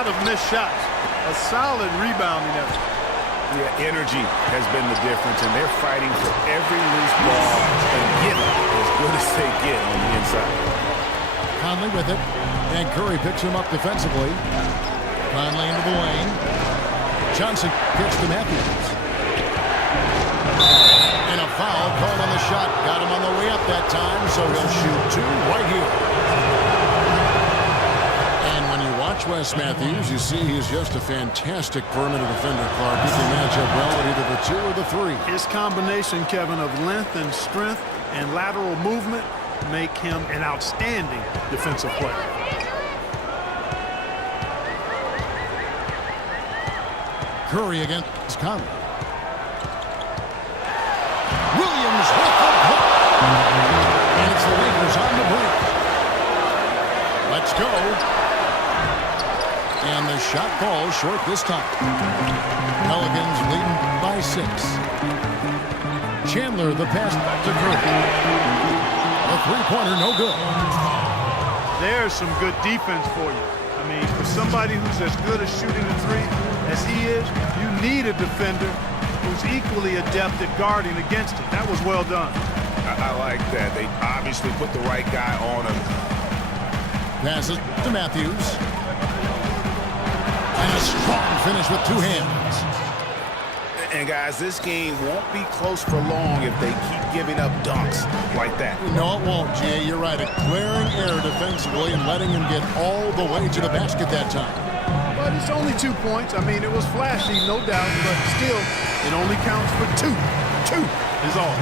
lot of missed shots. A solid rebounding effort. Yeah, energy has been the difference, and they're fighting for every loose ball and getting as good as they get on the inside. Conley with it, and Curry picks him up defensively. Conley into the lane. Johnson kicks to Matthews. And a foul called on the shot. Got him on the way up that time, so he'll shoot two right here. And when you watch Wes Matthews, you see he's just a fantastic perimeter defender, Clark. He can match up well at either the 2 or the 3. His combination, Kevin, of length and strength and lateral movement make him an outstanding defensive player. Curry against Conley. Williams with the block. And it's the Lakers on the break. Let's go. And the shot falls short this time. Pelicans leading by 6. Chandler the pass to Curry. A three-pointer, no good. There's some good defense for you. I mean, for somebody who's as good at shooting the three as he is, you need a defender who's equally adept at guarding against it. That was well done. I like that. They obviously put the right guy on him. Passes to Matthews. And a strong finish with 2 hands. And, guys, this game won't be close for long if they keep giving up dunks like that. No, it won't, Jay. You're right. A glaring error defensively and letting him get all the way to the basket that time. But it's only 2 points. I mean, it was flashy, no doubt, but still, it only counts for 2. 2 is all.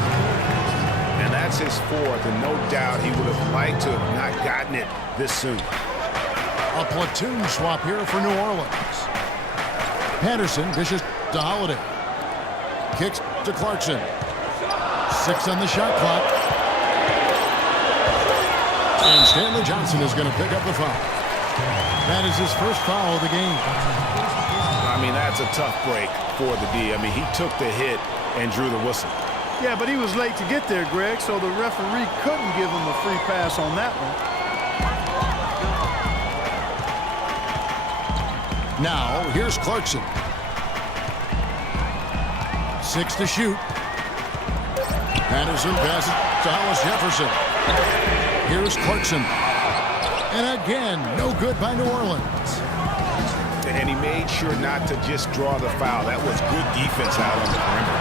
And that's his 4th, and no doubt he would have liked to have not gotten it this soon. A platoon swap here for New Orleans. Patterson dishes to Holiday. Kicks to Clarkson. 6 on the shot clock. And Stanley Johnson is going to pick up the foul. That is his first foul of the game. I mean, that's a tough break for the D. I mean, he took the hit and drew the whistle. Yeah, but he was late to get there, Greg, so the referee couldn't give him a free pass on that one. Now, here's Clarkson. 6 to shoot. Patterson passes to Hollis Jefferson. Here's Clarkson. And again, no good by New Orleans. And he made sure not to just draw the foul. That was good defense out on the perimeter.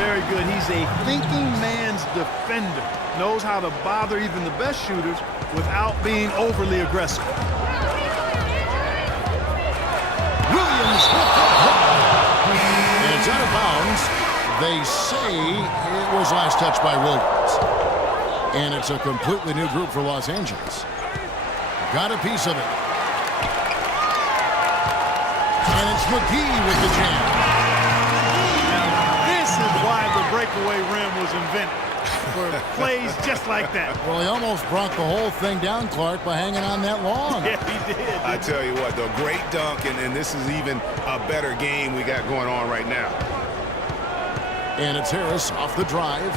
Very good. He's a thinking man's defender. Knows how to bother even the best shooters without being overly aggressive. Williams with the block. And it's out of bounds. They say it was last touched by Williams. And it's a completely new group for Los Angeles. Got a piece of it. And it's McGee with the jam. Now, this is why the breakaway rim was invented. For plays just like that. Well, he almost brought the whole thing down, Clark, by hanging on that long. Yeah, he did. I tell you what, though, great dunk, and this is even a better game we got going on right now. And it's Harris off the drive.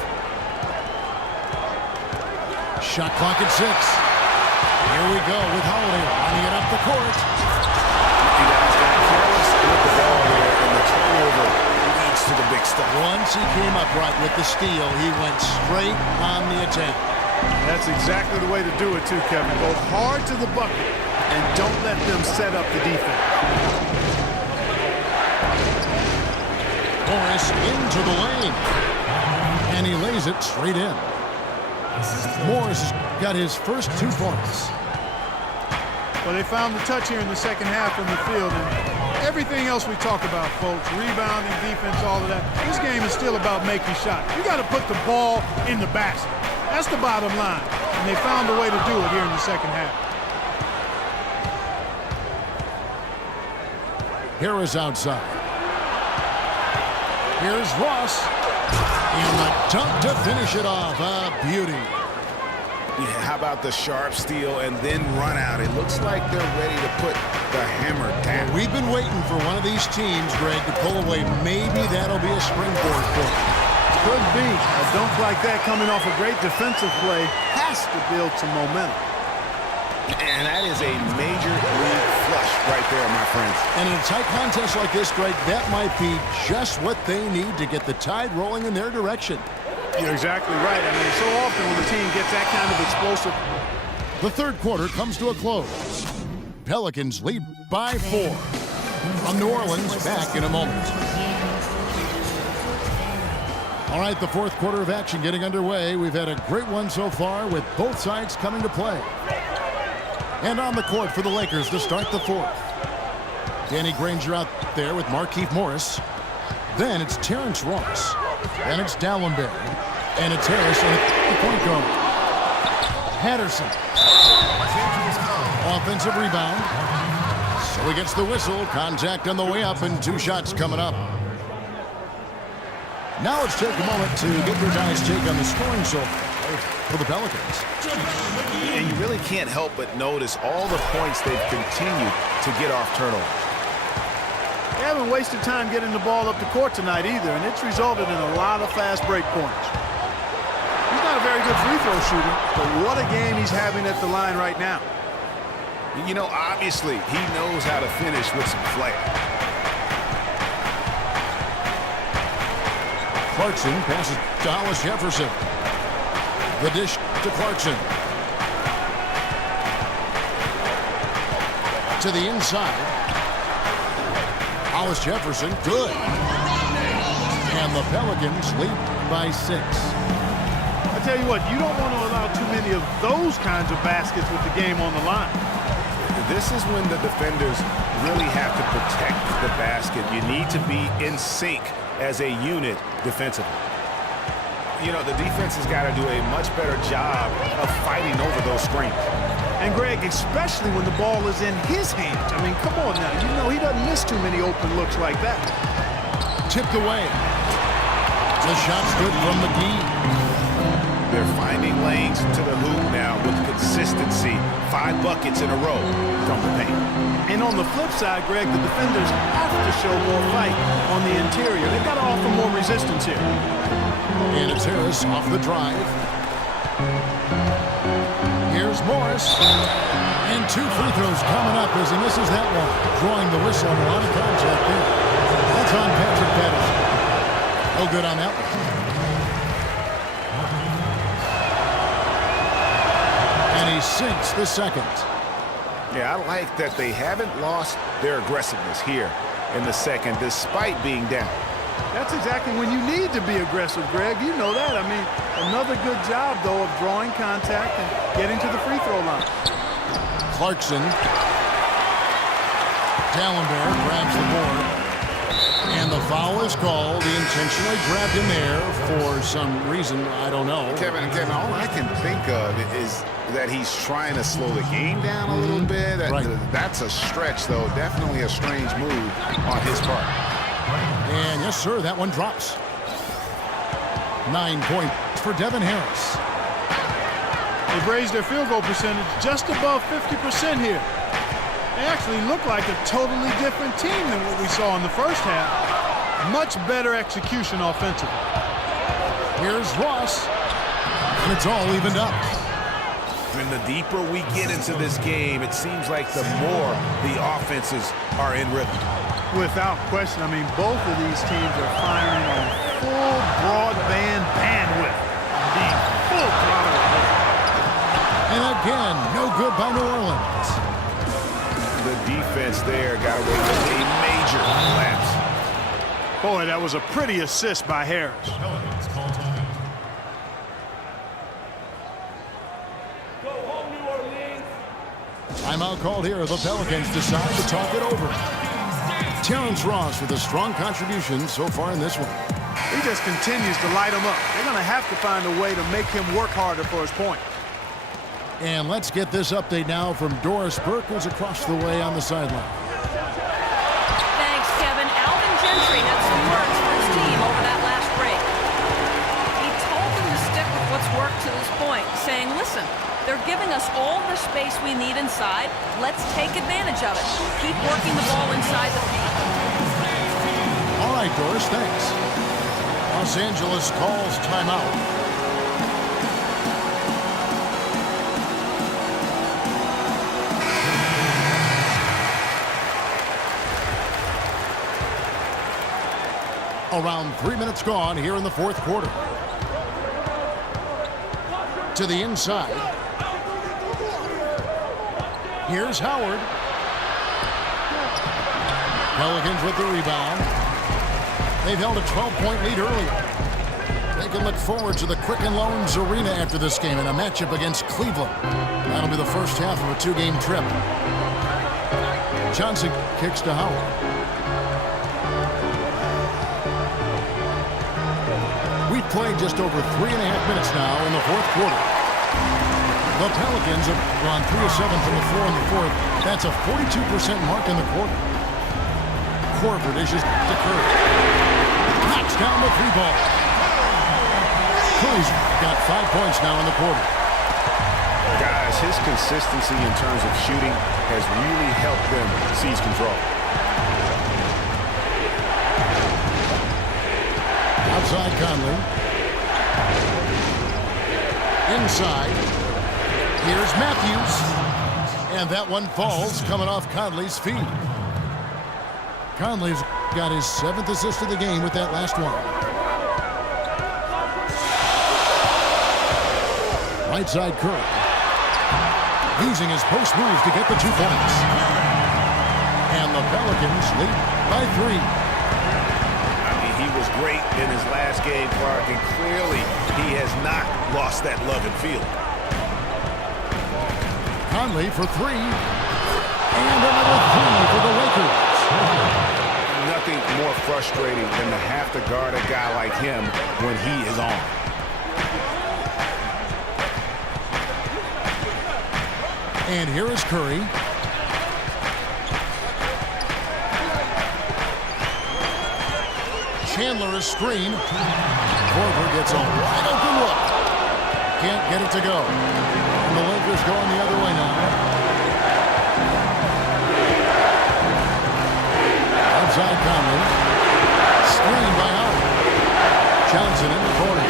Shot clock at 6. Here we go with Holiday running it up the court. He got careless with the ball there, and the turnover leads to the big stuff. Once he came upright with the steal, he went straight on the attack. That's exactly the way to do it, too, Kevin. Go hard to the bucket and don't let them set up the defense. Morris into the lane. And he lays it straight in. Morris has got his first 2 points. Well, they found the touch here in the second half from the field. And everything else we talk about, folks, rebounding, defense, all of that, this game is still about making shots. You got to put the ball in the basket. That's the bottom line. And they found a way to do it here in the second half. Harris outside. Here's Ross. And the dunk to finish it off. A beauty. Yeah, how about the sharp steal and then run out? It looks like they're ready to put the hammer down. We've been waiting for one of these teams, Greg, to pull away. Maybe that'll be a springboard for them. Could be. A dunk like that coming off a great defensive play has to build some momentum. And that is a major league flush right there, my friends. And in a tight contest like this, Greg, that might be just what they need to get the tide rolling in their direction. You're exactly right. I mean, so often when the team gets that kind of explosive. The third quarter comes to a close. Pelicans lead by 4. From New Orleans, back in a moment. All right, the fourth quarter of action getting underway. We've had a great one so far with both sides coming to play. And on the court for the Lakers to start the fourth. Danny Granger out there with Markieff Morris. Then it's Terrence Ross. Then it's Dallenberg. And it's Harrison at the point guard. Patterson. Offensive rebound. So he gets the whistle. Contact on the way up and 2 shots coming up. Now let's take a moment to get your guys' take on the scoring so far for the Pelicans. And you really can't help but notice all the points they've continued to get off turnovers. They haven't wasted time getting the ball up the court tonight either, and it's resulted in a lot of fast break points. He's not a very good free throw shooter, but what a game he's having at the line right now. You know, obviously, he knows how to finish with some flair. Clarkson passes to Hollis Jefferson. The dish to Clarkson. To the inside. Hollis Jefferson, good. And the Pelicans lead by 6. I tell you what, you don't want to allow too many of those kinds of baskets with the game on the line. This is when the defenders really have to protect the basket. You need to be in sync as a unit defensively. You know, the defense has got to do a much better job of fighting over those screens. And Greg, especially when the ball is in his hands. I mean, come on now. You know he doesn't miss too many open looks like that. Tipped away. The shot's good from McGee. They're finding lanes to the hoop now with consistency. 5 buckets in a row from the paint. And on the flip side, Greg, the defenders have to show more fight on the interior. They've got to offer more resistance here. And it's Harris off the drive. Here's Morris. And 2 free throws coming up as he misses that one. Drawing the whistle on a lot of contact there. That's on Patrick Patterson. No good on that one. And he sinks the second. Yeah, I like that they haven't lost their aggressiveness here in the second, despite being down. That's exactly when you need to be aggressive, Greg. You know that. I mean, another good job, though, of drawing contact and getting to the free throw line. Clarkson. Dallenberg grabs the board. And the foul is called. He intentionally grabbed him there for some reason. I don't know. Kevin, all I can think of is that he's trying to slow the game down a little bit. Right. That's a stretch, though. Definitely a strange move on his part. And yes, sir, that one drops. 9 points for Devin Harris. They've raised their field goal percentage just above 50% here. They actually look like a totally different team than what we saw in the first half. Much better execution offensively. Here's Ross. And it's all evened up. And the deeper we get into this game, it seems like the more the offenses are in rhythm. Without question, I mean, both of these teams are firing on full broadband bandwidth. Being full throttle. And again, no good by New Orleans. The defense there got away with a major lapse. Boy, that was a pretty assist by Harris. Timeout called here. The Pelicans decide to talk it over. Terrence Ross with a strong contribution so far in this one. He just continues to light them up. They're going to have to find a way to make him work harder for his point. And let's get this update now from Doris Burke, who's across the way on the sideline. Thanks, Kevin. Alvin Gentry had some words for his team over that last break. He told them to stick with what's worked to this point, saying, listen, they're giving us all the space we need inside. Let's take advantage of it. Keep working the ball inside the paint. All right, Doris, thanks. Los Angeles calls timeout. Around 3 minutes gone here in the fourth quarter. To the inside. Here's Howard. Pelicans with the rebound. They've held a 12-point lead earlier. They can look forward to the Quicken Loans Arena after this game in a matchup against Cleveland. That'll be the first half of a two-game trip. Johnson kicks to Howard. We've played just over 3.5 minutes now in the fourth quarter. The Pelicans have gone 3 of 7 from the floor in the fourth. That's a 42% mark in the quarter. Corver dishes to Curry. Knocks down the three ball. Curry's got 5 points now in the quarter. Guys, his consistency in terms of shooting has really helped them seize control. Outside Conley. Inside. Here's Matthews. And that one falls coming off Conley's feet. Conley's got his 7th assist of the game with that last one. Right side Curry. Using his post moves to get the 2 points. And the Pelicans lead by 3. I mean, he was great in his last game, Clark, and clearly he has not lost that love and feeling. Conley for 3. And another 3 for the Lakers. Nothing more frustrating than to have to guard a guy like him when he is on. And here is Curry. Chandler is screened. Korver gets a wide open look. Can't get it to go. And the Lakers going the other way now. Outside Conley. Screened by Howard. Johnson in the corner.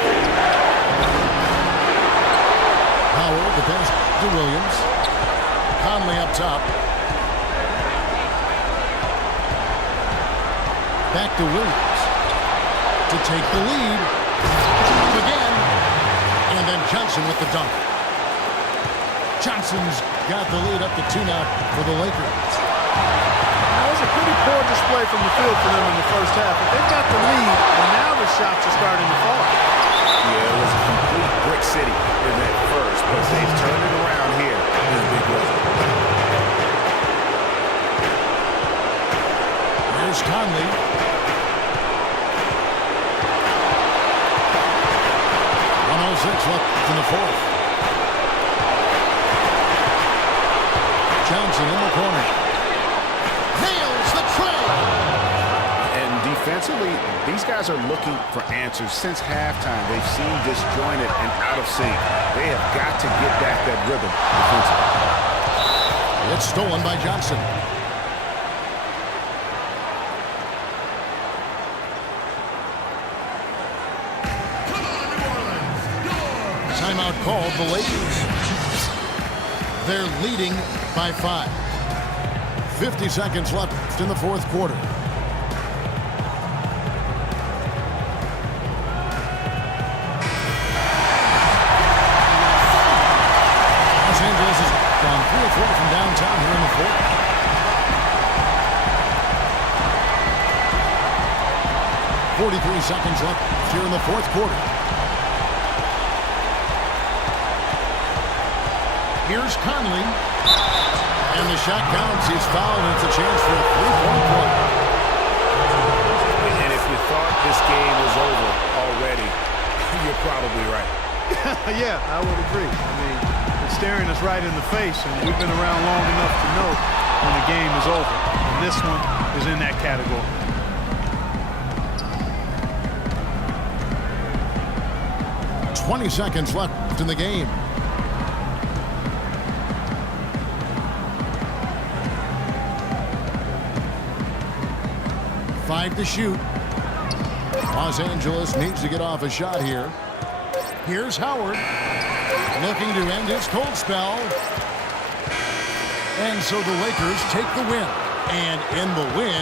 Howard, the pass to Williams. Conley up top. Back to Williams to take the lead. Again. And then Johnson with the dunk. Johnson's got the lead up to 2 now for the Lakers. That was a pretty poor display from the field for them in the first half. But they've got the lead, and now the shots are starting to fall. Yeah, it was a complete brick city in that first, but they've turned it around here in a big way. Here's Conley. Left in the fourth. Johnson in the corner. Nails the tray. And defensively, these guys are looking for answers since halftime. They've seemed disjointed and out of sync. They have got to get back that rhythm defensively. It's stolen by Johnson. Timeout called the Lakers. They're leading by 5. 50 seconds left in the fourth quarter. Los Angeles has gone 3 of 4 from downtown here in the fourth. .43 seconds left here in the fourth quarter. Here's Conley. And the shot counts. He's fouled, and it's a chance for a 3-point play. And if you thought this game was over already, you're probably right. Yeah, I would agree. I mean, it's staring us right in the face, and we've been around long enough to know when the game is over. And this one is in that category. .20 seconds left in the game. To shoot. Los Angeles needs to get off a shot here. Here's Howard looking to end his cold spell. And so the Lakers take the win. And in the win